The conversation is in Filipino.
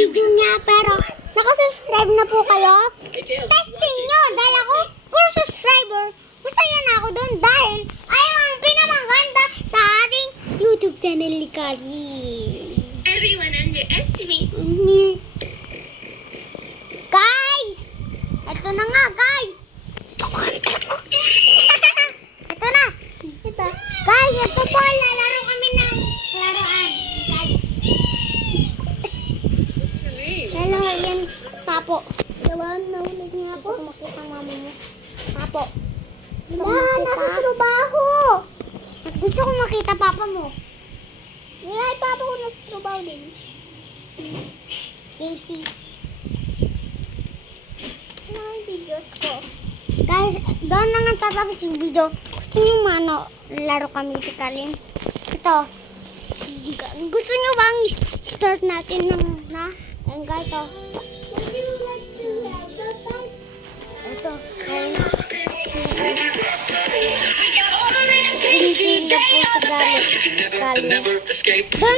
video niya, pero nakasubscribe na po kayo. Testing nyo, dahil ako, puro subscriber. Masaya na ako doon dahil ayaw ang pinamaganda sa ating YouTube channel ni Kali. Everyone underestimate. Guys! Ito na nga, guys! Ito na! Ito. Guys, ito po, lalaro kami ng laruan. Hello, yan, tapo. Diba, nahulog nga po? Makita ang mama mo. Tapo. Nasa trabaho! Gusto ko makita papa mo. Ay, papa ko nasa trabaho din. Casey. Ano yung videos ko? Guys, doon na nga tatapos yung video. Gusto nyo laro kami si Kalin? Ito. Gusto nyo bang start natin ng Ayan guys, ito. Ito. Hindi na po sa galit.